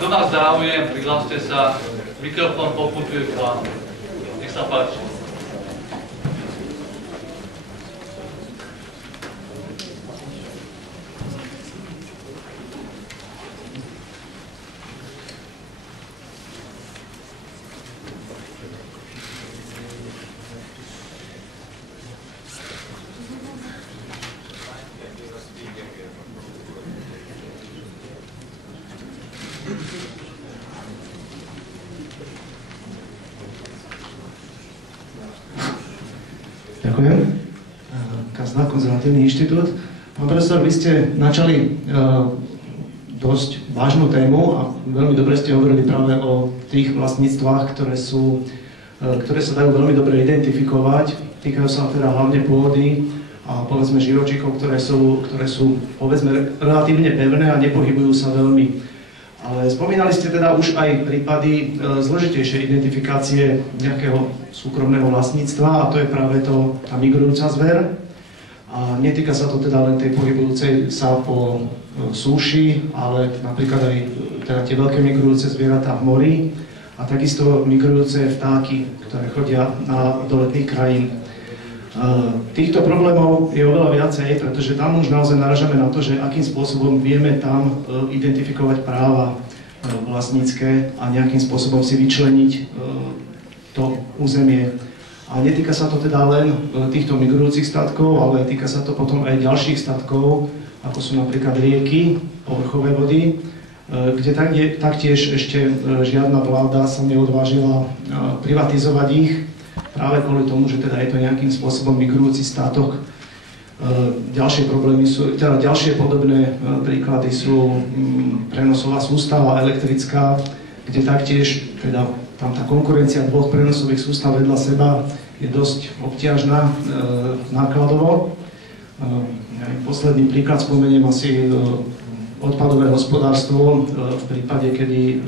Kto má záujem, prihláste sa. Mikrofón poputuje k vám. Nech sa páči. Ďakujem. Kazna, Konzervatívny inštitút. Pán profesor, vy ste načali dosť vážnu tému a veľmi dobre ste hovorili práve o tých vlastníctvách, ktoré sa dajú veľmi dobre identifikovať. Týkajú sa teda hlavne pôdy a povedzme živočíchov, ktoré sú povedzme relatívne pevné a nepohybujú sa veľmi. Ale spomínali ste teda už aj prípady zložitejšej identifikácie nejakého súkromného vlastníctva a to je práve tá migrujúca zver. A netýka sa to teda len tej pohybujúcej sa po súši, ale napríklad aj teda tie veľké migrujúce zvieratá v mori a takisto migrujúce vtáky, ktoré chodia do letných krajín. Týchto problémov je oveľa viacej, pretože tam už naozaj naražame na to, že akým spôsobom vieme tam identifikovať práva vlastnícke a nejakým spôsobom si vyčleniť to územie. A netýka sa to teda len týchto migrujúcich statkov, ale týka sa to potom aj ďalších statkov, ako sú napríklad rieky, povrchové vody, kde taktiež ešte žiadna vláda sa neodvážila privatizovať ich, práve kvôli tomu, že teda je to nejakým spôsobom migrujúci statok. Ďalšie problémy sú, teda ďalšie podobné príklady sú prenosová sústava elektrická, kde taktiež teda tam tá konkurencia dvoch prenosových sústav vedľa seba je dosť obťažná nákladovo. Posledný príklad spomeniem asi odpadové hospodárstvo v prípade, kedy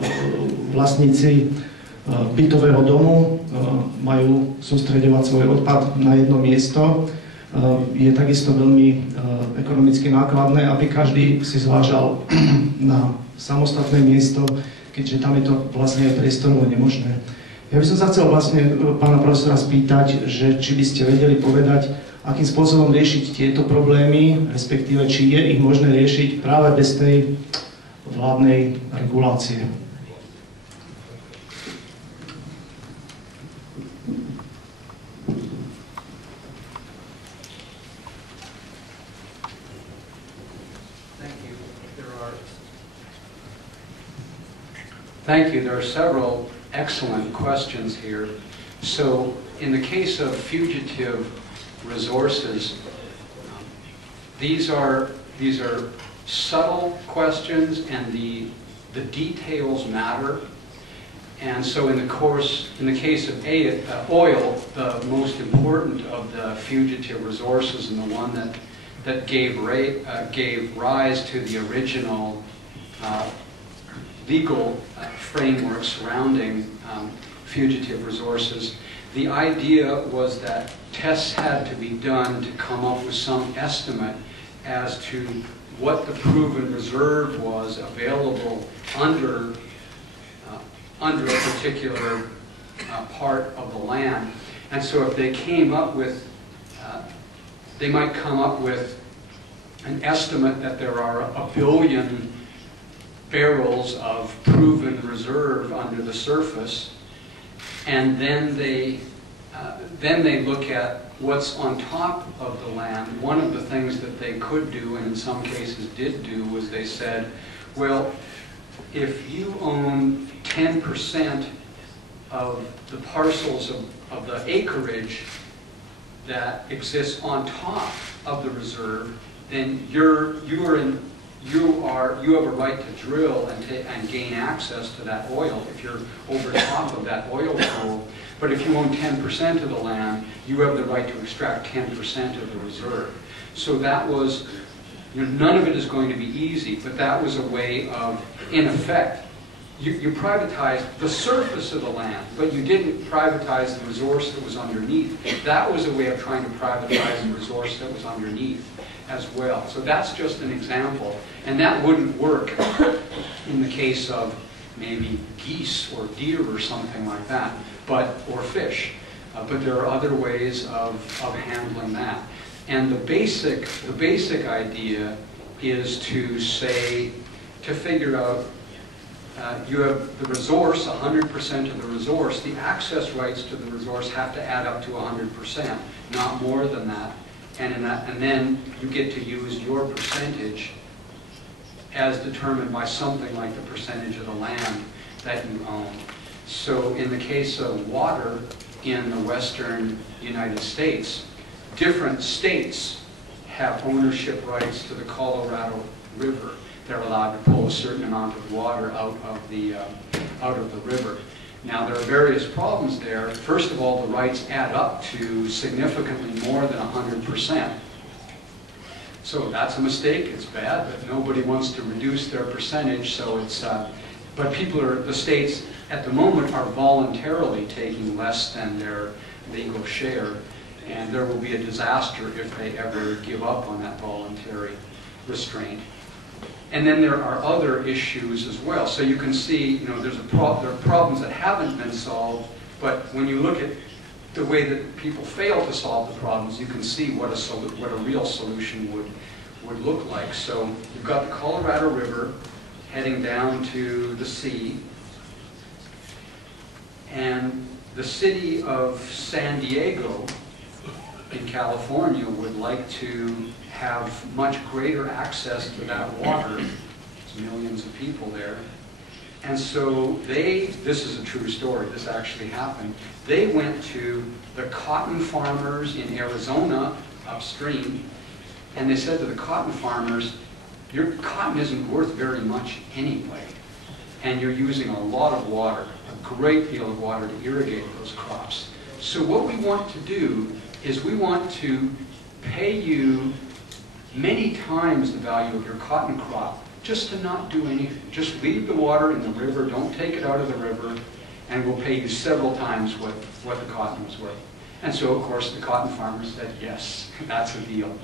vlastníci bytového domu majú sústreďovať svoj odpad na jedno miesto. Je takisto veľmi ekonomicky nákladné, aby každý si zvážal na samostatné miesto, keďže tam je to vlastne aj priestorovo nemožné. Ja by som sa chcel vlastne pána profesora spýtať, že či by ste vedeli povedať, akým spôsobom riešiť tieto problémy, respektíve či je ich možné riešiť práve bez tej vládnej regulácie. Thank you. There are several excellent questions here. So, in the case of fugitive resources, these are subtle questions, and the details matter. And so, in the case of oil, the most important of the fugitive resources, and the one that gave rise to the original legal framework surrounding fugitive resources, the idea was that tests had to be done to come up with some estimate as to what the proven reserve was available under a particular part of the land. And so if they came up with, they might come up with an estimate that there are 1 billion barrels of proven reserve under the surface, and then they look at what's on top of the land. One of the things that they could do, and in some cases did do, was they said, well, if you own 10% of the parcels of the acreage that exists on top of the reserve, then you have a right to drill and gain access to that oil if you're over top of that oil pool. But if you own 10% of the land, you have the right to extract 10% of the reserve. So that was, none of it is going to be easy, but that was a way of, in effect, you privatized the surface of the land, but you didn't privatize the resource that was underneath. That was a way of trying to privatize the resource that was underneath as well. So that's just an example. And that wouldn't work in the case of maybe geese or deer or something like that, or fish. But there are other ways of handling that. And the basic idea is to figure out, you have the resource, 100% of the resource. The access rights to the resource have to add up to 100%, not more than that. And then you get to use your percentage as determined by something like the percentage of the land that you own. So in the case of water in the western United States, different states have ownership rights to the Colorado River. They're allowed to pull a certain amount of water out of the river. Now, there are various problems there. First of all, the rights add up to significantly more than 100%. So that's a mistake, it's bad, but nobody wants to reduce their percentage, so it's, but the states at the moment are voluntarily taking less than their legal share, and there will be a disaster if they ever give up on that voluntary restraint. And then there are other issues as well. So you can see, you know, there are problems that haven't been solved, but when you look at the way that people fail to solve the problems, you can see what a real solution would look like. So you've got the Colorado River heading down to the sea, and the city of San Diego in California would like to have much greater access to that water. There's millions of people there. And so this is a true story, this actually happened, they went to the cotton farmers in Arizona upstream, and they said to the cotton farmers, your cotton isn't worth very much anyway, and you're using a lot of water, a great deal of water to irrigate those crops. So what we want to do is we want to pay you many times the value of your cotton crop just to not do anything. Just leave the water in the river, don't take it out of the river, and we'll pay you several times what the cotton was worth. And so, of course, the cotton farmers said, yes, that's a deal.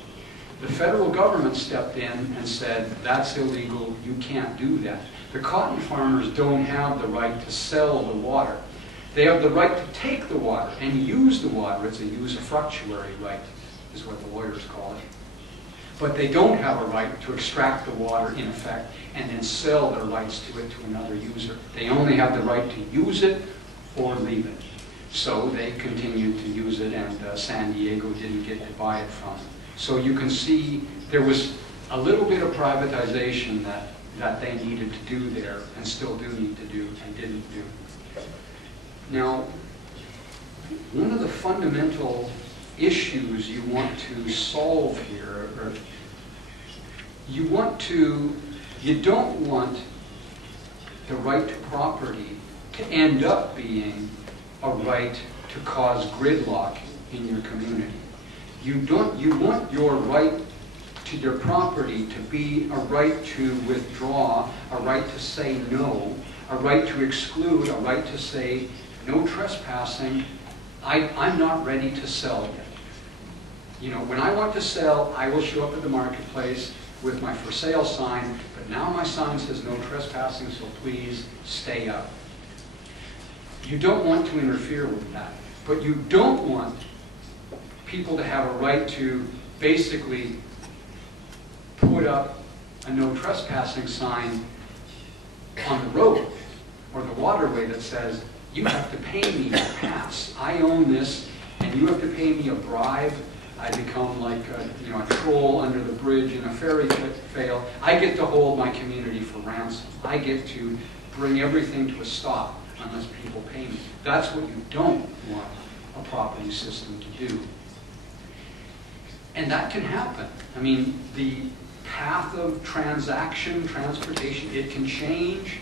The federal government stepped in and said, that's illegal, you can't do that. The cotton farmers don't have the right to sell the water. They have the right to take the water and use the water. It's a usufructuary right, is what the lawyers call it. But they don't have a right to extract the water, in effect, and then sell their rights to it to another user. They only have the right to use it or leave it. So they continued to use it, and San Diego didn't get to buy it from them. So you can see there was a little bit of privatization that they needed to do there, and still do need to do, and didn't do. Now, one of the fundamental issues you want to solve here, or you don't want the right to property to end up being a right to cause gridlock in your community. You want your right to your property to be a right to withdraw, a right to say no, a right to exclude, a right to say no trespassing. I'm not ready to sell yet. You know, when I want to sell, I will show up at the marketplace with my for sale sign, but now my sign says no trespassing, so please stay out. You don't want to interfere with that, but you don't want people to have a right to basically put up a no trespassing sign on the road or the waterway that says, you have to pay me to pass. I own this, and you have to pay me a bribe. I become like a troll under the bridge in a fairy tale. I get to hold my community for ransom. I get to bring everything to a stop unless people pay me. That's what you don't want a property system to do. And that can happen. I mean, the path of transportation, it can change.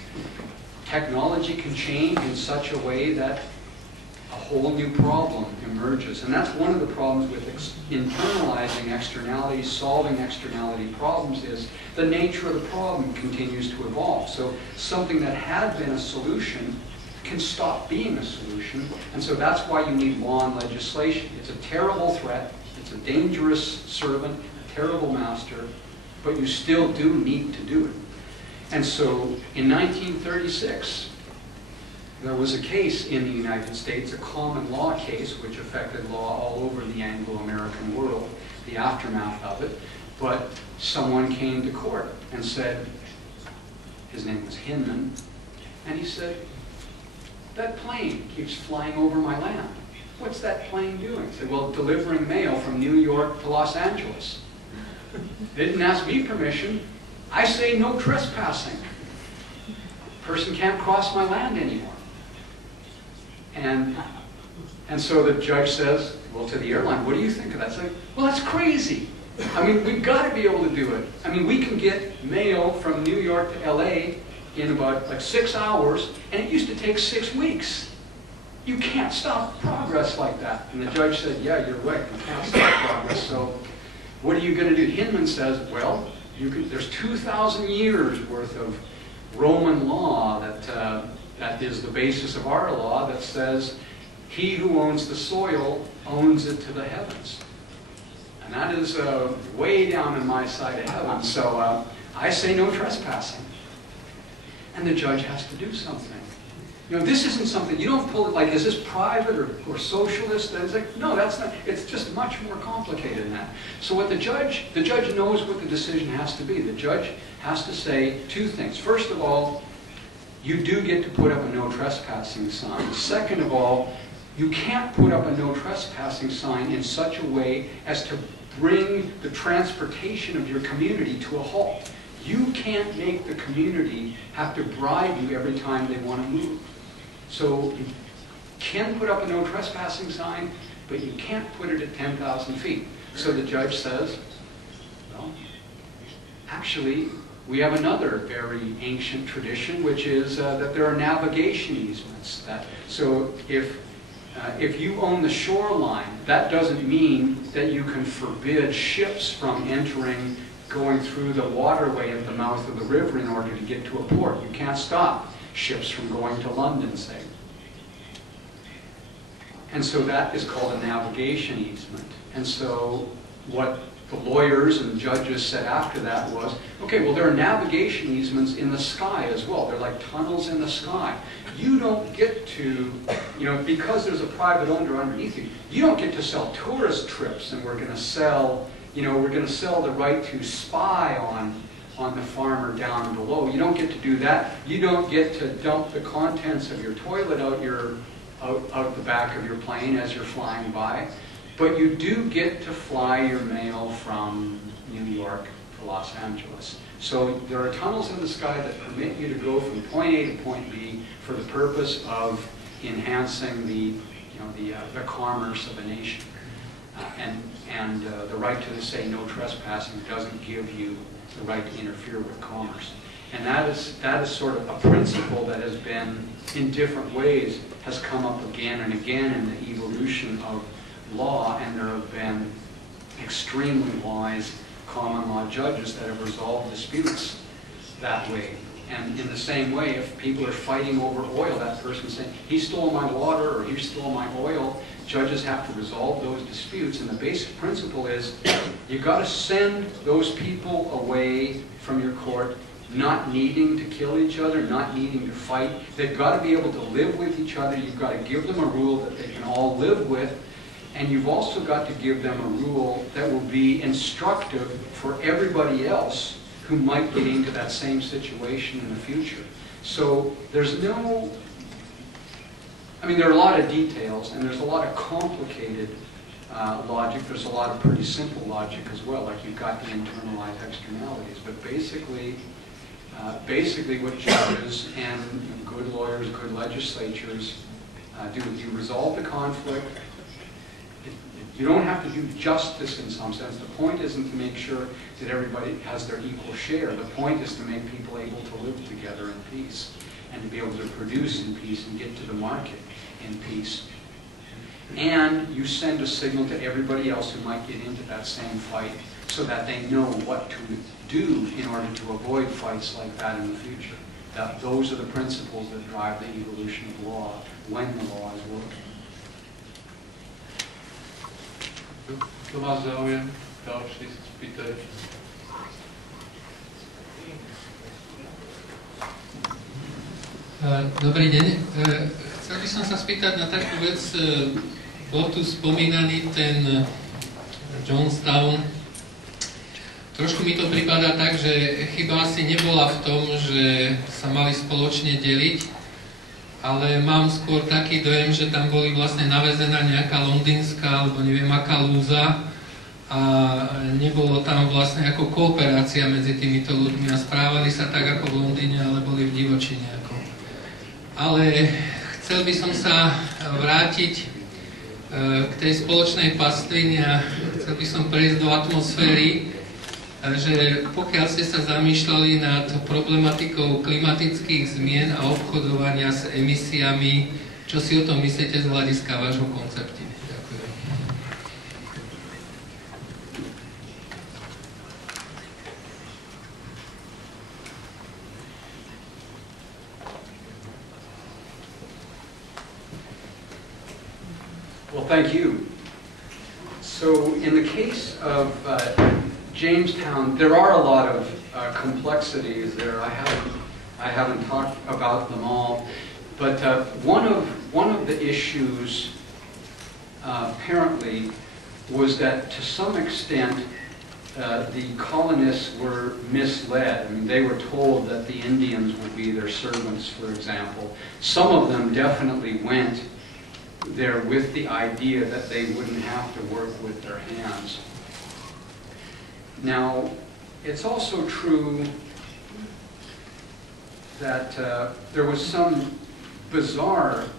Technology can change in such a way that a whole new problem emerges. And that's one of the problems with internalizing externalities, solving externality problems, is the nature of the problem continues to evolve. So something that had been a solution can stop being a solution. And so that's why you need law and legislation. It's a terrible threat. It's a dangerous servant, a terrible master, but you still do need to do it. And so in 1936, there was a case in the United States, a common law case, which affected law all over the Anglo-American world, the aftermath of it. But someone came to court and said, his name was Hinman, and he said, that plane keeps flying over my land. What's that plane doing? He said, well, delivering mail from New York to Los Angeles. They didn't ask me permission. I say no trespassing. Person can't cross my land anymore. And so the judge says, well, to the airline, what do you think of that? It's like, well, that's crazy. I mean, we've got to be able to do it. I mean, we can get mail from New York to LA in about like 6 hours, and it used to take 6 weeks. You can't stop progress like that. And the judge said, yeah, you're right, you can't stop progress, so what are you going to do? Hinman says, well, there's 2,000 years worth of Roman law that is the basis of our law that says, he who owns the soil owns it to the heavens. And that is way down in my side of heaven, so I say no trespassing. And the judge has to do something. You know, this isn't something, you don't pull it like, is this private or socialist? And it's like, no, that's not, it's just much more complicated than that. So what the judge knows what the decision has to be. The judge has to say 2 things. First of all, you do get to put up a no trespassing sign. Second of all, you can't put up a no trespassing sign in such a way as to bring the transportation of your community to a halt. You can't make the community have to bribe you every time they want to move. So you can put up a no trespassing sign, but you can't put it at 10,000 feet. So the judge says, well, actually, we have another very ancient tradition, which is that there are navigation easements. So if you own the shoreline, that doesn't mean that you can forbid ships from entering, going through the waterway at the mouth of the river in order to get to a port. You can't stop ships from going to London, say. And so that is called a navigation easement. And so what the lawyers and judges said after that was, okay, well, there are navigation easements in the sky as well. They're like tunnels in the sky. You don't get to, you know, because there's a private owner underneath you, you don't get to sell tourist trips and we're going to sell, you know, we're going to sell the right to spy on the farmer down below. You don't get to do that. You don't get to dump the contents of your toilet out the back of your plane as you're flying by. But you do get to fly your mail from New York to Los Angeles. So there are tunnels in the sky that permit you to go from point A to point B for the purpose of enhancing the commerce of a nation. And the right to say no trespassing doesn't give you the right to interfere with commerce. And that is sort of a principle that has been, in different ways, has come up again and again in the evolution of law, and there have been extremely wise common law judges that have resolved disputes that way. And in the same way, if people are fighting over oil, that person saying, he stole my water or he stole my oil, judges have to resolve those disputes. And the basic principle is, you've got to send those people away from your court, not needing to kill each other, not needing to fight. They've got to be able to live with each other. You've got to give them a rule that they can all live with. And you've also got to give them a rule that will be instructive for everybody else who might get into that same situation in the future. So there's no, I mean, there are a lot of details, and there's a lot of complicated logic. There's a lot of pretty simple logic as well, like you've got the internalized externalities. But basically what judges and good lawyers, good legislatures do, you resolve the conflict. You don't have to do justice in some sense. The point isn't to make sure that everybody has their equal share. The point is to make people able to live together in peace and to be able to produce in peace and get to the market in peace. And you send a signal to everybody else who might get into that same fight so that they know what to do in order to avoid fights like that in the future. Those are the principles that drive the evolution of law when the law is working. Kto má záujem? Ďalší spýtaj. Dobrý deň. Chcel by som sa spýtať na takú vec. Bol tu spomínaný ten Johnstown. Trošku mi to pripadá tak, že chyba asi nebola v tom, že sa mali spoločne deliť, ale mám skôr taký dojem, že tam boli vlastne navezená nejaká londýnska alebo neviem aká lúza a nebolo tam vlastne ako kooperácia medzi týmito ľuďmi a správali sa tak ako v Londýne, ale boli v divočine. Ale chcel by som sa vrátiť k tej spoločnej pastvine a chcel by som prejsť do atmosféry, že pokiaľ ste sa zamýšľali nad problematikou klimatických zmien a obchodovania s emisiami, čo si o tom myslíte z hľadiska vášho konceptu? Ďakujem. Well, thank you. So, in the case of Jamestown, there are a lot of complexities there. I haven't talked about them all, but one of the issues apparently was that to some extent the colonists were misled. I mean, they were told that the Indians would be their servants, for example. Some of them definitely went there with the idea that they wouldn't have to work with their hands. Now, it's also true that there was some bizarre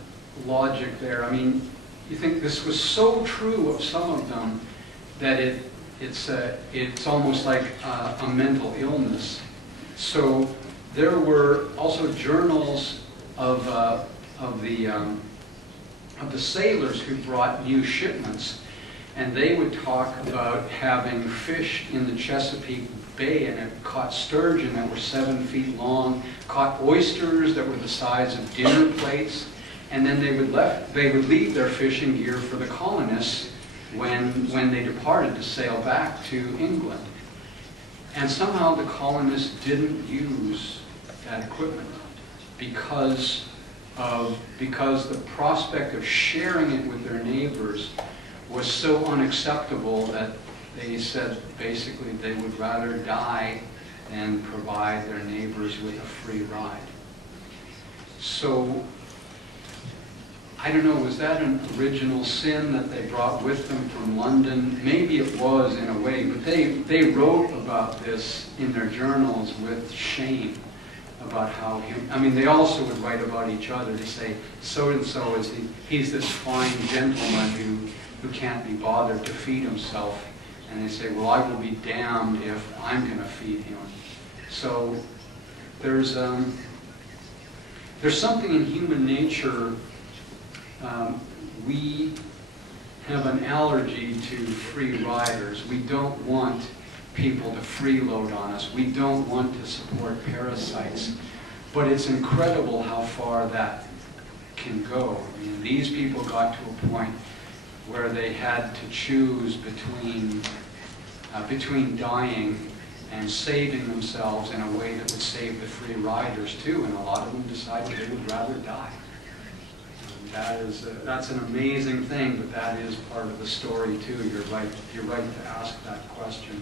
logic there. I mean, you think this was so true of some of them that it's almost like a mental illness. So there were also journals of the sailors who brought new shipments. And they would talk about having fished in the Chesapeake Bay and have caught sturgeon that were 7 feet long, caught oysters that were the size of dinner plates, and then they would leave their fishing gear for the colonists when they departed to sail back to England. And somehow the colonists didn't use that equipment because the prospect of sharing it with their neighbors was so unacceptable that they said basically they would rather die than provide their neighbors with a free ride. So, I don't know, was that an original sin that they brought with them from London? Maybe it was in a way, but they wrote about this in their journals with shame about how they also would write about each other. They say, so-and-so he's this fine gentleman who can't be bothered to feed himself. And they say, well, I will be damned if I'm going to feed him. So there's something in human nature. We have an allergy to free riders. We don't want people to freeload on us. We don't want to support parasites. But it's incredible how far that can go. I mean, these people got to a point where they had to choose between dying and saving themselves in a way that would save the free riders too, and a lot of them decided they would rather die. That's an amazing thing, but that is part of the story too. You're right to ask that question.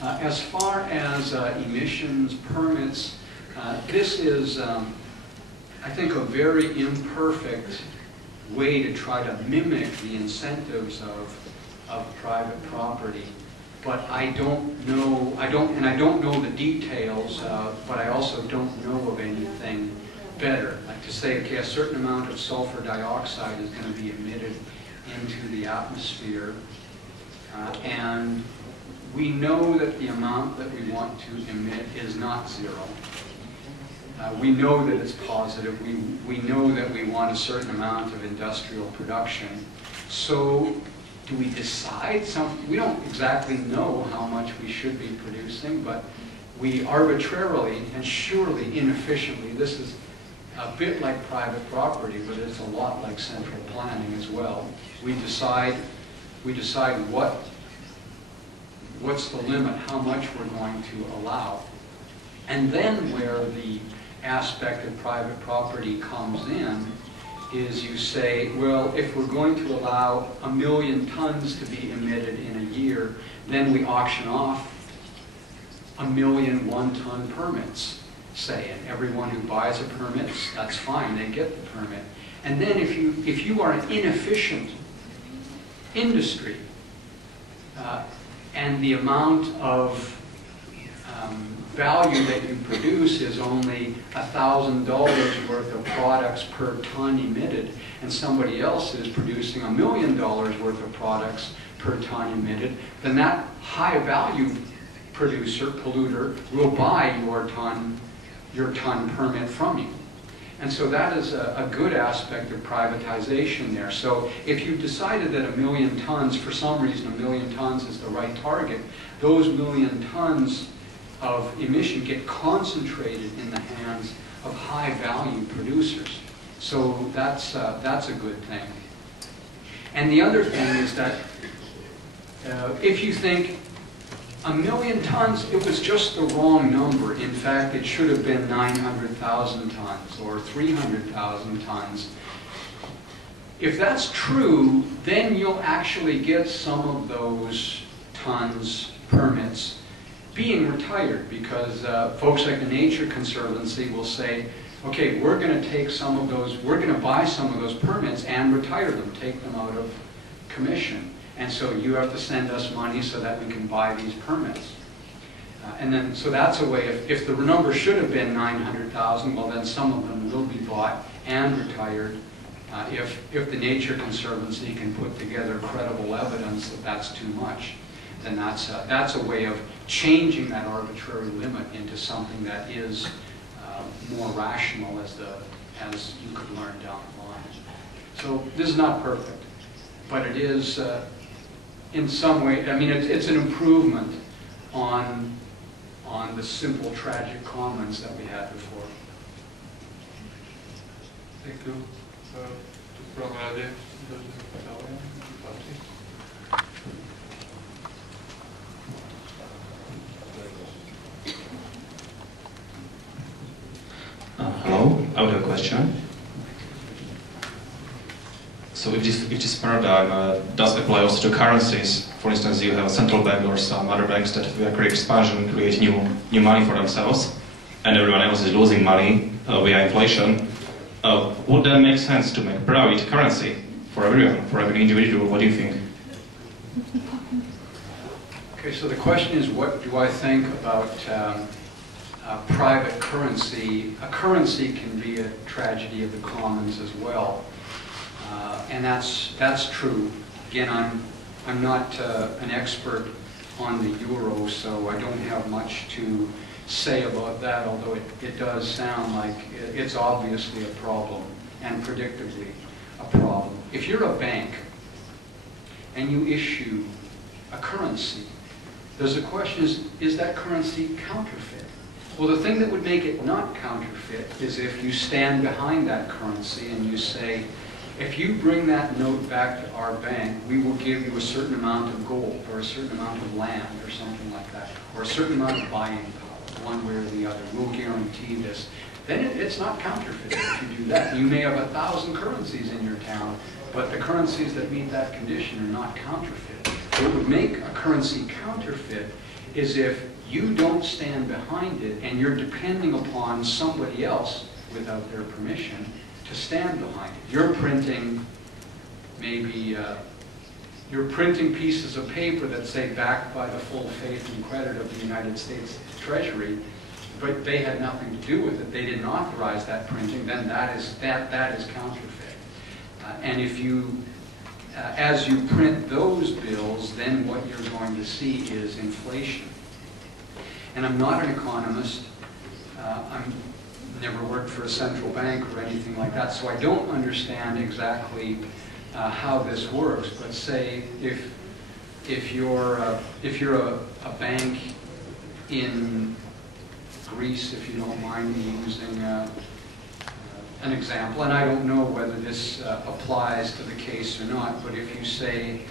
As far as emissions permits, this is, I think, a very imperfect way to try to mimic the incentives of private property. But I don't know the details, but I also don't know of anything better. Like to say, okay, a certain amount of sulfur dioxide is going to be emitted into the atmosphere, and we know that the amount that we want to emit is not zero. We know that it's positive. We know that we want a certain amount of industrial production. So do we decide something? We don't exactly know how much we should be producing, but we arbitrarily and surely inefficiently, this is a bit like private property, but it's a lot like central planning as well. We decide what's the limit, how much we're going to allow. And then where the aspect of private property comes in is you say, well, if we're going to allow 1 million tons to be emitted in a year, then we auction off 1 million one-ton permits, say, and everyone who buys a permit, that's fine, they get the permit. And then if you are an inefficient industry, and the amount of value that you produce is only $1,000 worth of products per ton emitted, and somebody else is producing $1 million worth of products per ton emitted, then that high value producer, polluter, will buy your ton permit from you. And so that is a good aspect of privatization there. So if you decided that 1 million tons, for some reason 1 million tons is the right target, those 1 million tons of emission get concentrated in the hands of high-value producers. So that's a good thing. And the other thing is that if you think 1 million tons, it was just the wrong number. In fact, it should have been 900,000 tons or 300,000 tons. If that's true, then you'll actually get some of those tons permits being retired, because folks like the Nature Conservancy will say, okay, we're going to take some of those, we're going to buy some of those permits and retire them, take them out of commission. And so you have to send us money so that we can buy these permits. And then, so that's a way, if the number should have been 900,000, well then some of them will be bought and retired. If the Nature Conservancy can put together credible evidence that that's too much, then that's a way of changing that arbitrary limit into something that is more rational as you could learn down the line. So this is not perfect, but it is in some way, I mean, it's an improvement on the simple tragic commons that we had before. Thank you. Hello, I would have a question. So if this paradigm does apply also to currencies, for instance, you have a central bank or some other banks that via great expansion create new money for themselves, and everyone else is losing money via inflation, would that make sense to make private currency for everyone, for every individual? What do you think? Okay, so the question is, what do I think about private currency? A currency can be a tragedy of the commons as well, and that's true. Again, I'm not an expert on the euro, so I don't have much to say about that, although it does sound like it's obviously a problem, and predictably a problem. If you're a bank and you issue a currency, there's a question, is that currency counterfeit? Well, the thing that would make it not counterfeit is if you stand behind that currency and you say, if you bring that note back to our bank, we will give you a certain amount of gold or a certain amount of land or something like that, or a certain amount of buying power, one way or the other. We'll guarantee this. Then it's not counterfeit if you do that. You may have 1,000 currencies in your town, but the currencies that meet that condition are not counterfeit. What would make a currency counterfeit is if you don't stand behind it and you're depending upon somebody else without their permission to stand behind it. You're printing maybe, you're printing pieces of paper that say backed by the full faith and credit of the United States Treasury, but they had nothing to do with it. They didn't authorize that printing. Then that is counterfeit. And if you, as you print those bills, then what you're going to see is inflation. And I'm not an economist. I'm never worked for a central bank or anything like that, so I don't understand exactly how this works. But say if you're a bank in Greece, if you don't mind me using an example, and I don't know whether this applies to the case or not, but if you say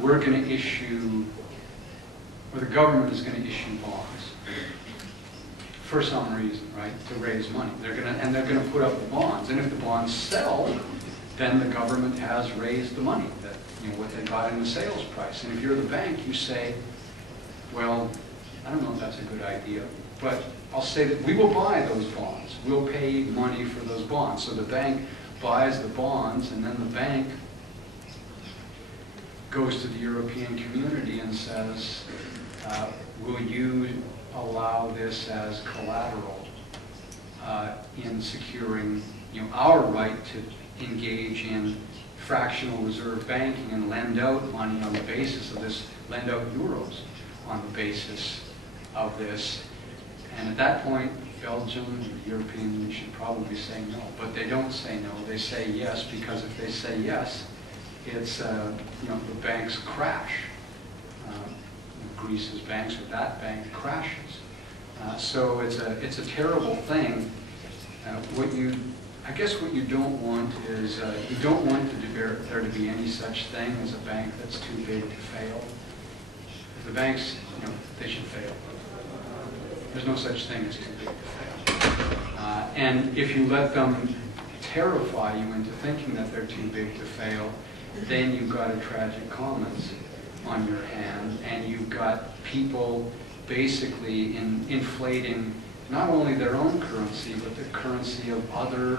we're going to issue, or the government is going to issue bonds for some reason, right, to raise money. They're gonna put up the bonds, and if the bonds sell, then the government has raised the money, that, you know, what they got in the sales price. And if you're the bank, you say, well, I don't know if that's a good idea, but I'll say that we will buy those bonds. We'll pay money for those bonds. So the bank buys the bonds, and then the bank goes to the European community and says, will you allow this as collateral in securing, you know, our right to engage in fractional reserve banking and lend out money on the basis of this, lend out euros on the basis of this. And at that point, Belgium, the European Union should probably say no, but they don't say no, they say yes, because if they say yes, it's, you know, the banks crash. Greece's banks, or that bank crashes. So it's a terrible thing. I guess what you don't want is, you don't want there to be any such thing as a bank that's too big to fail. If the banks, you know, they should fail. There's no such thing as too big to fail. And if you let them terrify you into thinking that they're too big to fail, then you've got a tragic commons on your hand, and you've got people basically inflating not only their own currency, but the currency of other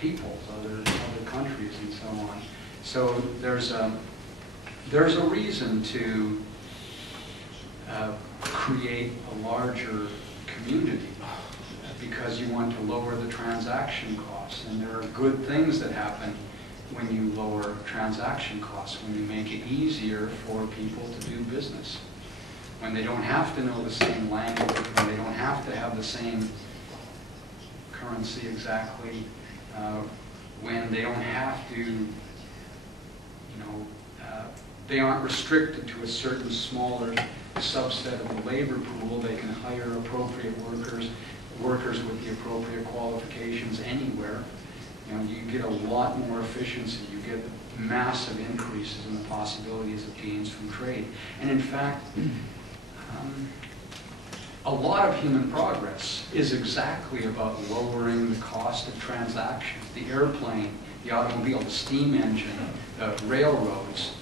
peoples, other countries, and so on. So there's a reason to create a larger community, because you want to lower the transaction costs, and there are good things that happen when you lower transaction costs, when you make it easier for people to do business, when they don't have to know the same language, when they don't have to have the same currency exactly, when they don't have to, you know, they aren't restricted to a certain smaller subset of the labor pool. They can hire appropriate workers with the appropriate qualifications anywhere. You know, you get a lot more efficiency. You get massive increases in the possibilities of gains from trade. And in fact, a lot of human progress is exactly about lowering the cost of transactions. The airplane, the automobile, the steam engine, the railroads,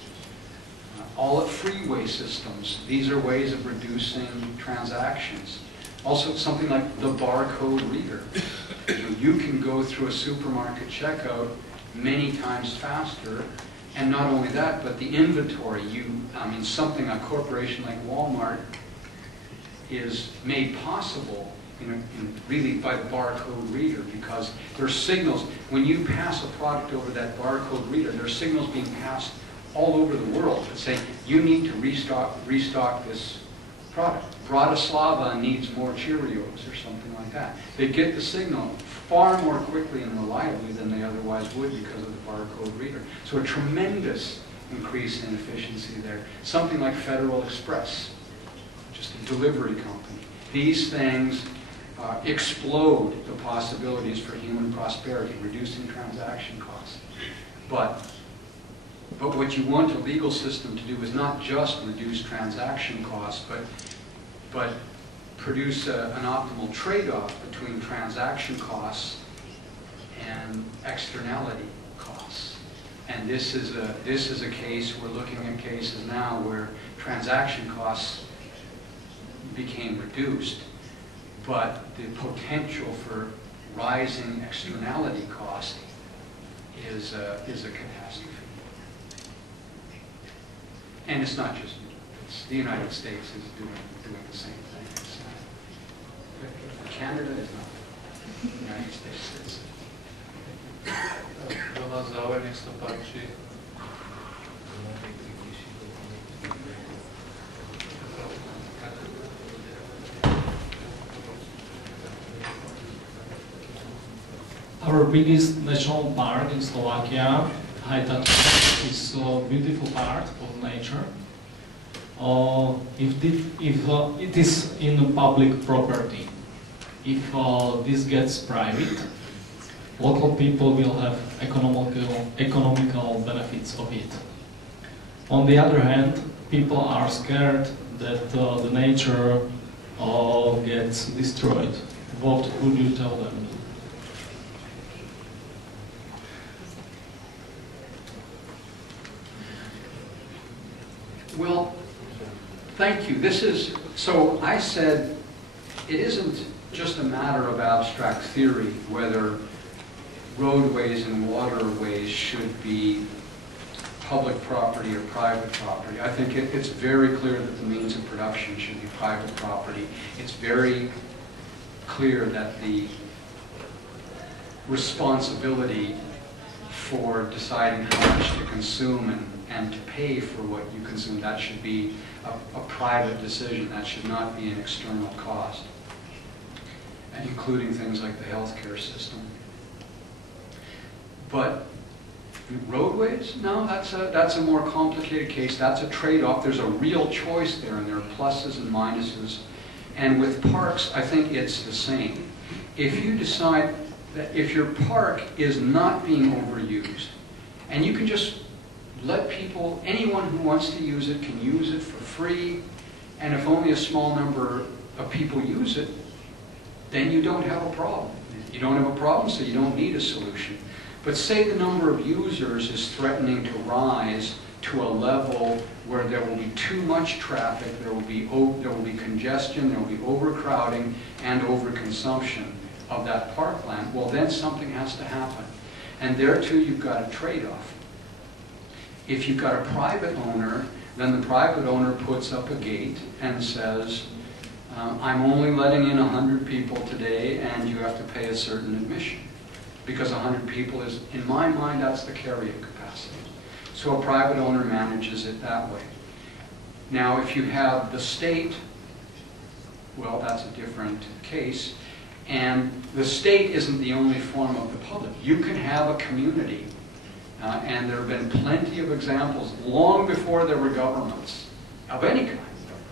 all freeway systems. These are ways of reducing transactions. Also, something like the barcode reader. You can go through a supermarket checkout many times faster, and not only that, but the inventory. I mean, something a corporation like Walmart is made possible, really by the barcode reader, because there are signals. When you pass a product over that barcode reader, there are signals being passed all over the world that say you need to restock this product. Bratislava needs more Cheerios or something like that. They get the signal far more quickly and reliably than they otherwise would because of the barcode reader. So a tremendous increase in efficiency there. Something like Federal Express, just a delivery company. These things explode the possibilities for human prosperity, reducing transaction costs. But what you want a legal system to do is not just reduce transaction costs, but produce an optimal trade-off between transaction costs and externality costs. And this is a case, we're looking at cases now where transaction costs became reduced, but the potential for rising externality cost is a catastrophe. And it's not just the United States is doing the same thing. Canada is not. The United States is. Do nás záujem, nech sa páči. Our biggest national park in Slovakia, Haita, is a beautiful part of nature. If it is in public property, if this gets private, local people will have economical benefits of it. On the other hand, people are scared that the nature gets destroyed what would you tell them? Well, thank you. So I said it isn't just a matter of abstract theory whether roadways and waterways should be public property or private property. I think it's very clear that the means of production should be private property. It's very clear that the responsibility for deciding how much to consume and to pay for what you consume, that should be a private decision. That should not be an external cost, and including things like the healthcare system. But roadways? No, that's a more complicated case. That's a trade-off. There's a real choice there, and there are pluses and minuses. And with parks, I think it's the same. If you decide that if your park is not being overused, and you can just let people, anyone who wants to use it can use it for free, and if only a small number of people use it, then you don't have a problem. You don't have a problem, so you don't need a solution. But say the number of users is threatening to rise to a level where there will be too much traffic, there will be congestion, there will be overcrowding and overconsumption of that parkland. Well, then something has to happen. And there too you've got a trade-off. If you've got a private owner, then the private owner puts up a gate and says, I'm only letting in 100 people today and you have to pay a certain admission. Because 100 people is, in my mind, that's the carrying capacity. So a private owner manages it that way. Now, if you have the state, well, that's a different case. And the state isn't the only form of the public. You can have a community, and there have been plenty of examples, long before there were governments of any kind.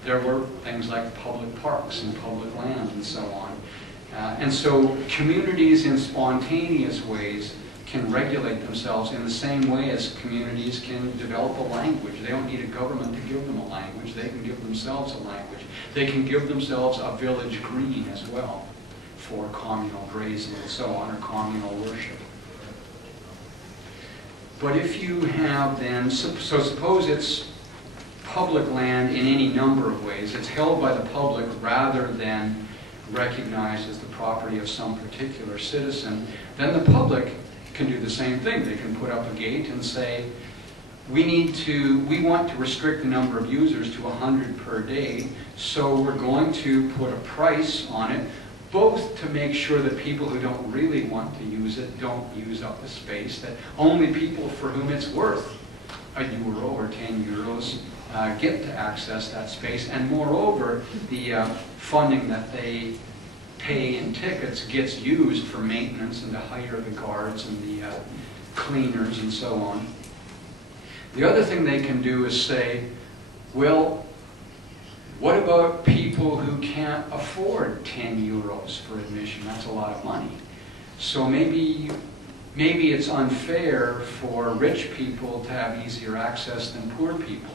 There were things like public parks and public land and so on. And so communities in spontaneous ways can regulate themselves in the same way as communities can develop a language. They don't need a government to give them a language. They can give themselves a language. They can give themselves a village green as well for communal grazing and so on, or communal worship. But if you have then, so suppose it's public land in any number of ways. It's held by the public rather than recognized as the property of some particular citizen, then the public can do the same thing. They can put up a gate and say, we want to restrict the number of users to 100 per day, so we're going to put a price on it, both to make sure that people who don't really want to use it don't use up the space, that only people for whom it's worth €1 or 10 euros get to access that space, and moreover, the funding that they pay in tickets gets used for maintenance and to hire the guards and the cleaners and so on. The other thing they can do is say, well, what about people who can't afford 10 euros for admission? That's a lot of money. So maybe it's unfair for rich people to have easier access than poor people.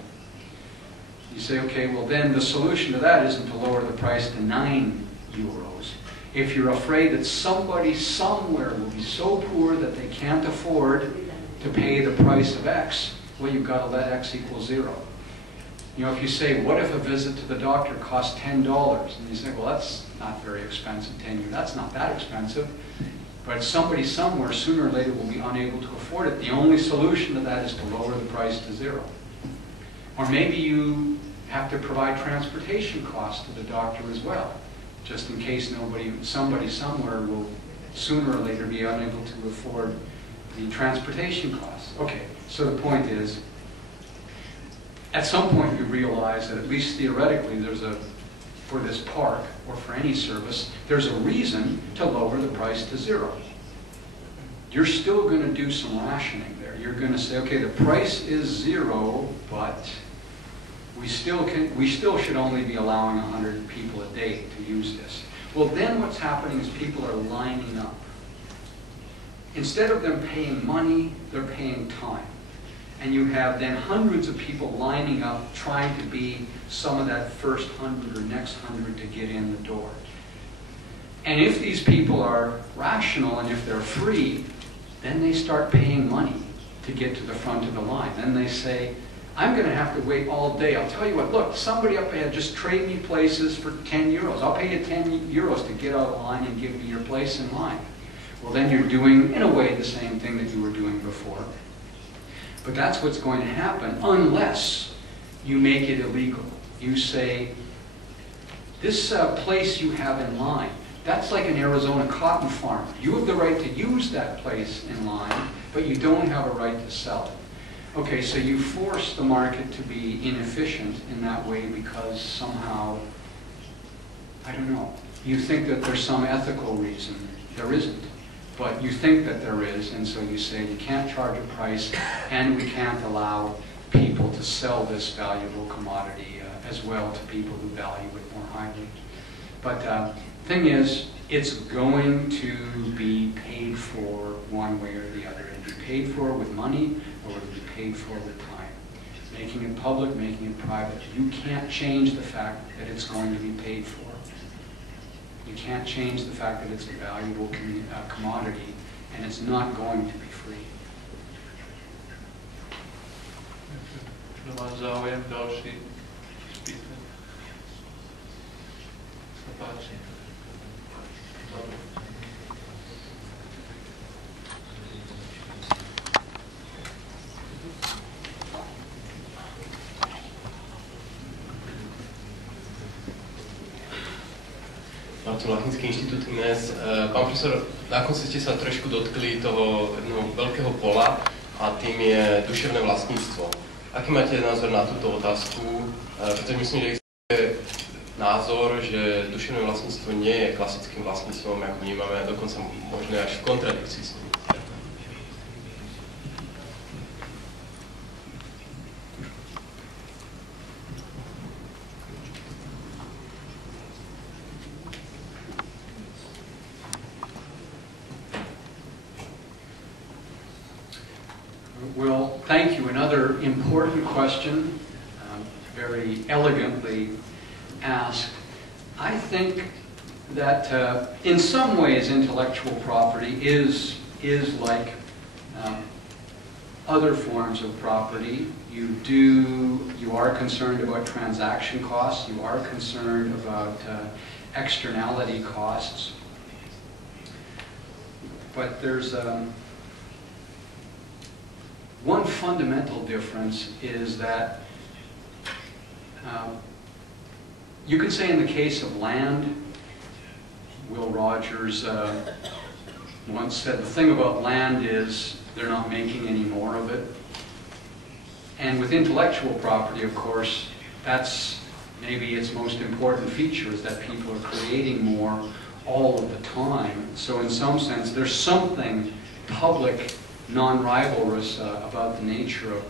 You say, okay, well then the solution to that isn't to lower the price to 9 euros. If you're afraid that somebody somewhere will be so poor that they can't afford to pay the price of X, well, you've got to let X equal 0. You know, if you say, what if a visit to the doctor costs $10? And you say, well, that's not very expensive, 10 euros. That's not that expensive. But somebody somewhere, sooner or later, will be unable to afford it. The only solution to that is to lower the price to 0. Or maybe you have to provide transportation costs to the doctor as well, just in case somebody somewhere will sooner or later be unable to afford the transportation costs. Okay, so the point is, at some point you realize that at least theoretically for this park or for any service, there's a reason to lower the price to 0. You're still going to do some rationing there. You're going to say, okay, the price is 0, but we still should only be allowing 100 people a day to use this. Well, then what's happening is people are lining up. Instead of them paying money, they're paying time. And you have then hundreds of people lining up trying to be some of that first 100 or next 100 to get in the door. And if these people are rational and if they're free, then they start paying money to get to the front of the line. Then they say, I'm going to have to wait all day. I'll tell you what, look, somebody up ahead, just trade me places for 10 euros. I'll pay you 10 euros to get out of the line and give me your place in line. Well, then you're doing, in a way, the same thing that you were doing before. But that's what's going to happen unless you make it illegal. You say, this place you have in line, that's like an Arizona cotton farm. You have the right to use that place in line, but you don't have a right to sell it. Okay, so you force the market to be inefficient in that way because somehow, I don't know, you think that there's some ethical reason. There isn't. But you think that there is, and so you say you can't charge a price and we can't allow people to sell this valuable commodity as well to people who value it more highly. But thing is, it's going to be paid for one way or the other. It'll be paid for with money or it'll be paid for with time. Making it public, making it private. You can't change the fact that it's going to be paid for. You can't change the fact that it's a valuable commodity and it's not going to be free. Mám záujem další speaker. Zapáči. Martin Lachinský inštitút INES. Pán profesor, na konci ste sa trošku dotkli toho veľkého pola a tým je duševné vlastníctvo. Aký máte názor na túto otázku? Pretože myslím, že je názor, že duševné vlastníctvo nie je klasickým vlastníctvom, ako vnímame, a dokonca možno až v kontradikcii s ním. Well, thank you. Another important question, very elegantly asked. I think that in some ways intellectual property is like other forms of property. You are concerned about transaction costs. You are concerned about externality costs. But there's one fundamental difference is that you could say in the case of land, Will Rogers once said the thing about land is they're not making any more of it. And with intellectual property, of course, that's maybe its most important feature is that people are creating more all of the time. So in some sense, there's something public, non-rivalrous about the nature of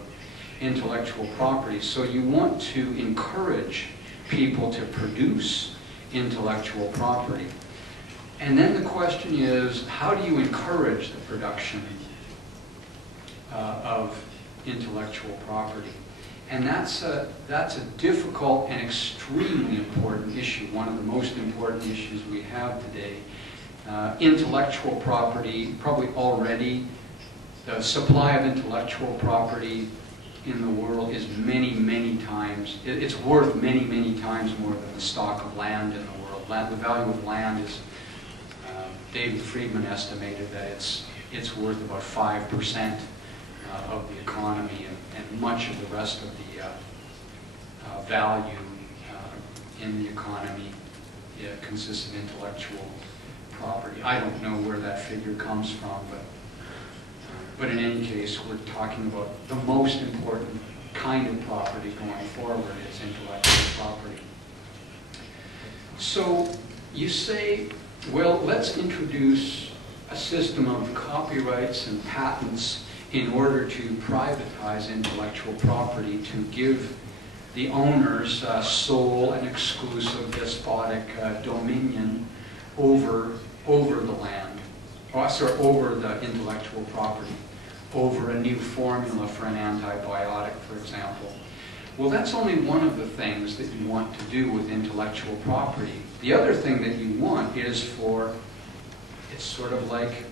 intellectual property. So you want to encourage people to produce intellectual property. And then the question is, how do you encourage the production of intellectual property? And that's a difficult and extremely important issue, one of the most important issues we have today. Intellectual property, probably already, the supply of intellectual property in the world is many, many times, it's worth many, many times more than the stock of land in the world. The value of land is, David Friedman estimated that it's worth about 5% of the economy, and much of the rest of the value in the economy consists of intellectual property. I don't know where that figure comes from, but in any case, we're talking about the most important kind of property going forward is intellectual property. So you say, well, let's introduce a system of copyrights and patents in order to privatize intellectual property, to give the owners sole and exclusive despotic dominion over the land, over the intellectual property, over a new formula for an antibiotic, for example. Well, that's only one of the things that you want to do with intellectual property. The other thing that you want is it's sort of like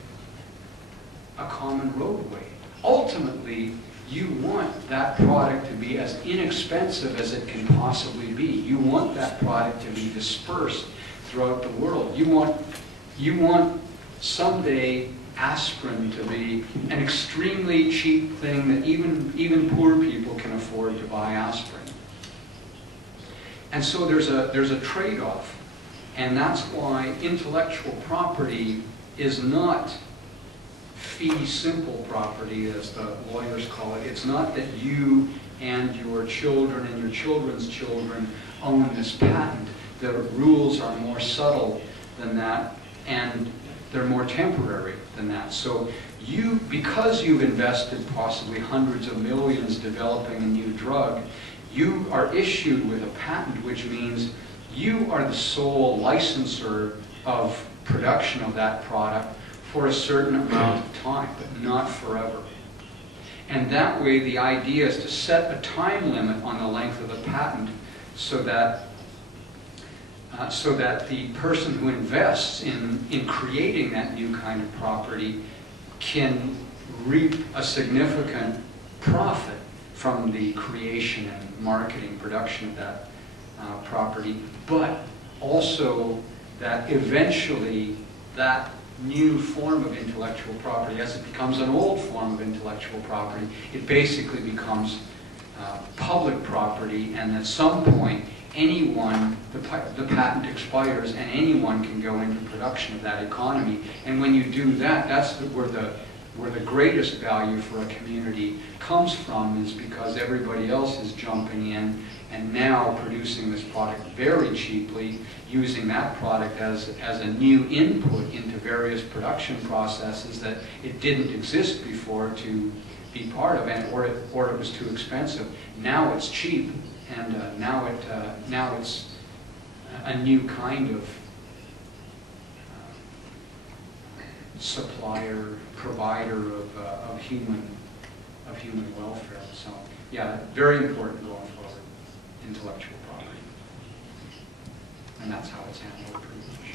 a common roadway. Ultimately, you want that product to be as inexpensive as it can possibly be. You want that product to be dispersed throughout the world. You want someday aspirin to be an extremely cheap thing that even poor people can afford to buy aspirin. And so there's a trade-off, and that's why intellectual property is not fee simple property, as the lawyers call it. It's not that you and your children and your children's children own this patent. The rules are more subtle than that, and they're more temporary than that. So because you've invested possibly hundreds of millions developing a new drug, you are issued with a patent, which means you are the sole licensor of production of that product for a certain amount of time, but not forever. And that way, the idea is to set a time limit on the length of the patent so that the person who invests in creating that new kind of property can reap a significant profit from the creation and marketing, production of that property, but also that eventually that new form of intellectual property, as it becomes an old form of intellectual property, it basically becomes public property, and at some point anyone, the patent expires and anyone can go into production of that economy. And when you do that, that's where the greatest value for a community comes from, is because everybody else is jumping in and now producing this product very cheaply, using that product as a new input into various production processes that it didn't exist before to be part of, or it was too expensive. Now it's cheap, and now it's a new kind of supplier, provider of human welfare. So yeah, very important going forward, intellectual property, and that's how it's handled pretty much.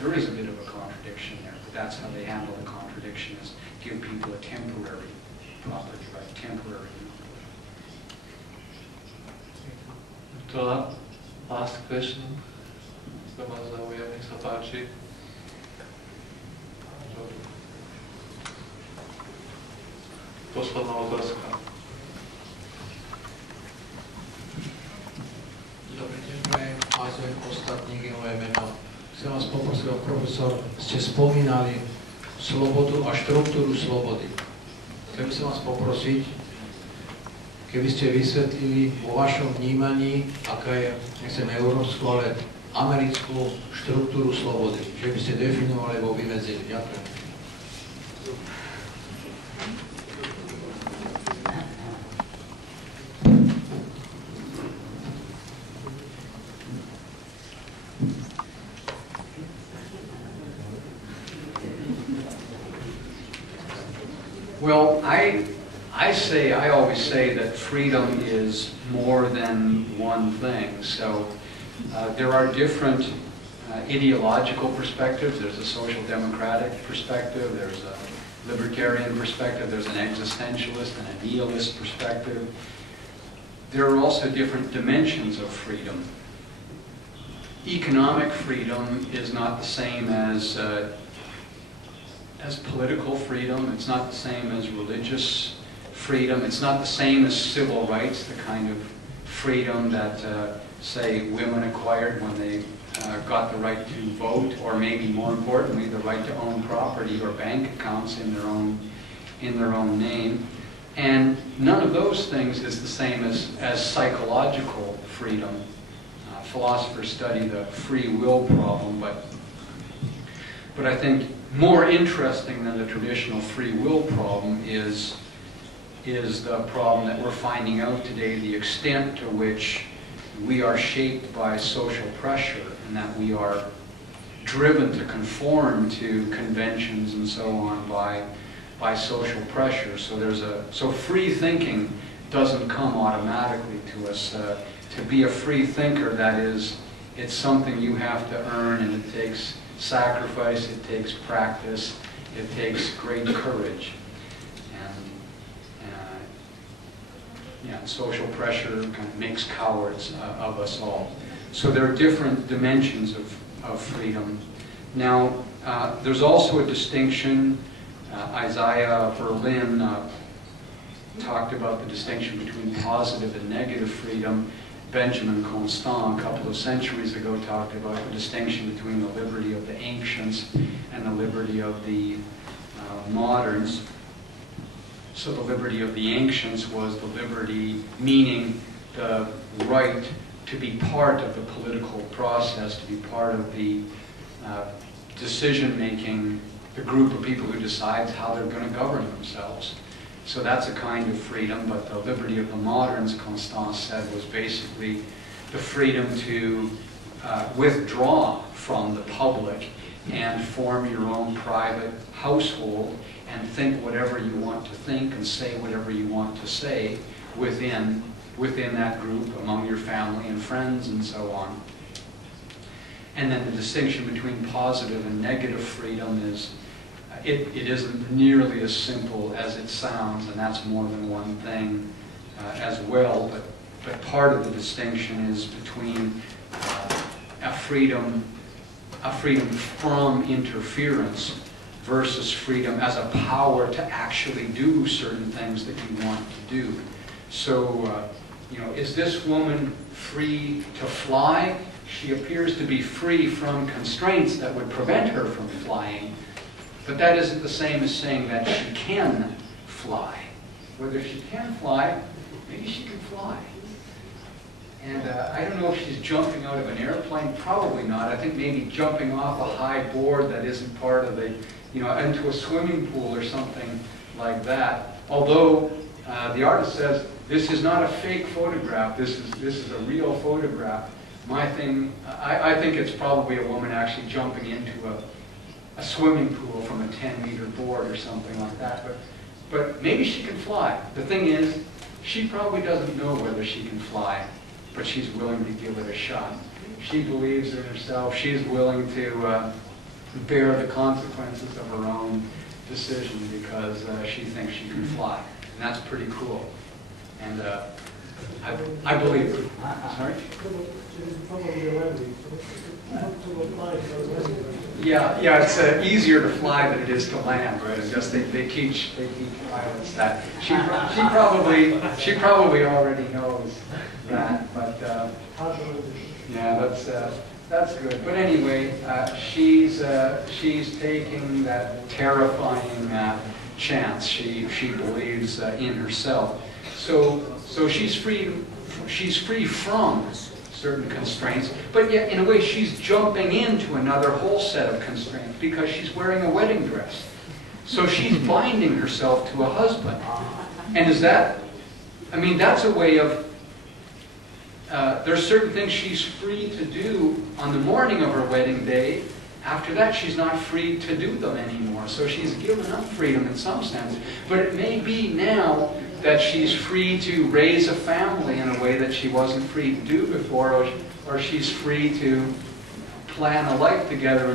There is a bit of a contradiction there, but that's how they handle the contradiction: is give people a temporary property right, temporary. To last question. Kto ma záujem, nech sa páči. Posledná otázka. Dobrý deň, prajem, Mazoj, ostatník je moje meno. Chcem vás poprosiť, profesor, ste spomínali slobodu a štruktúru slobody. Chcem sa vás poprosiť, keby ste vysvetlili vo vašom vnímaní, aká je, nechcem európsku, ale americkú štruktúru slobody. Že by ste definovali vo vymedzení. Ďakujem. Well, I always say that freedom is more than one thing. So there are different ideological perspectives. There's a social democratic perspective, there's a libertarian perspective, there's an existentialist and a nihilist perspective. There are also different dimensions of freedom. Economic freedom is not the same as political freedom. It's not the same as religious freedom. It's not the same as civil rights, the kind of freedom that, say, women acquired when they got the right to vote, or maybe more importantly, the right to own property or bank accounts in their own name. And none of those things is the same as psychological freedom. Philosophers study the free will problem, but I think more interesting than the traditional free will problem is the problem that we're finding out today, the extent to which we are shaped by social pressure, and that we are driven to conform to conventions and so on by social pressure. So free thinking doesn't come automatically to us. To be a free thinker, that is It's something you have to earn, and it takes sacrifice, it takes practice, it takes great courage. And social pressure kind of makes cowards of us all. So there are different dimensions of freedom. Now, there's also a distinction. Isaiah Berlin talked about the distinction between positive and negative freedom. Benjamin Constant, a couple of centuries ago, talked about the distinction between the liberty of the ancients and the liberty of the moderns. So the liberty of the ancients was the liberty, meaning the right to be part of the political process, to be part of the decision-making, the group of people who decides how they're going to govern themselves. So that's a kind of freedom, but the liberty of the moderns, Constance said, was basically the freedom to withdraw from the public and form your own private household and think whatever you want to think and say whatever you want to say within that group, among your family and friends and so on. And then the distinction between positive and negative freedom is it isn't nearly as simple as it sounds, and that's more than one thing as well, but part of the distinction is between a freedom from interference versus freedom as a power to actually do certain things that you want to do. So, is this woman free to fly? She appears to be free from constraints that would prevent her from flying, but that isn't the same as saying that she can fly. Whether she can fly, maybe she can fly. And I don't know if she's jumping out of an airplane, probably not. I think maybe jumping off a high board that isn't part of the, into a swimming pool or something like that. Although the artist says, this is not a fake photograph, this is a real photograph. My thing, I think it's probably a woman actually jumping into a swimming pool from a 10-meter board or something like that. But maybe she can fly. The thing is, she probably doesn't know whether she can fly, but she's willing to give it a shot. She believes in herself. She's willing to bear the consequences of her own decision because she thinks she can fly. And that's pretty cool. And I believe her. Sorry? Yeah, it's easier to fly than it is to land, right? It's just they teach pilots that. She probably already knows that, but yeah, that's good. But anyway, she's taking that terrifying chance. She believes in herself. So she's free from certain constraints, but yet in a way she's jumping into another whole set of constraints because she's wearing a wedding dress. So she's binding herself to a husband. And that's a way of, there's certain things she's free to do on the morning of her wedding day. After that, she's not free to do them anymore. So she's given up freedom in some sense. But it may be now that she's free to raise a family in a way that she wasn't free to do before, or she's free to plan a life together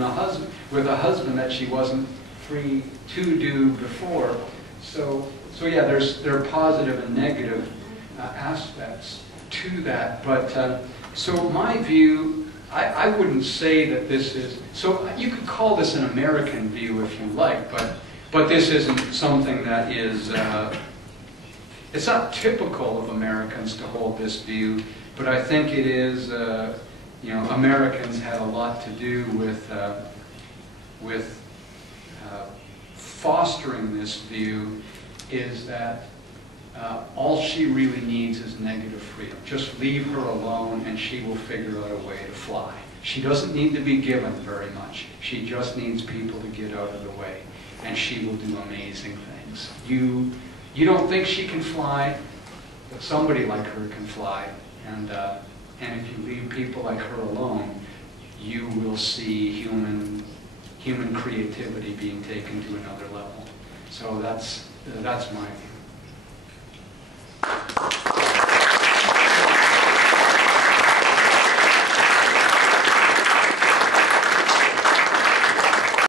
with a husband that she wasn't free to do before. So yeah, there are positive and negative aspects to that. But so my view, I wouldn't say that this is, so you could call this an American view if you like, but this isn't something that is, it's not typical of Americans to hold this view, but I think it is, Americans had a lot to do with fostering this view, is that all she really needs is negative freedom. Just leave her alone and she will figure out a way to fly. She doesn't need to be given very much. She just needs people to get out of the way, and she will do amazing things. You don't think she can fly, but somebody like her can fly. And if you leave people like her alone, you will see human creativity being taken to another level. So that's my view.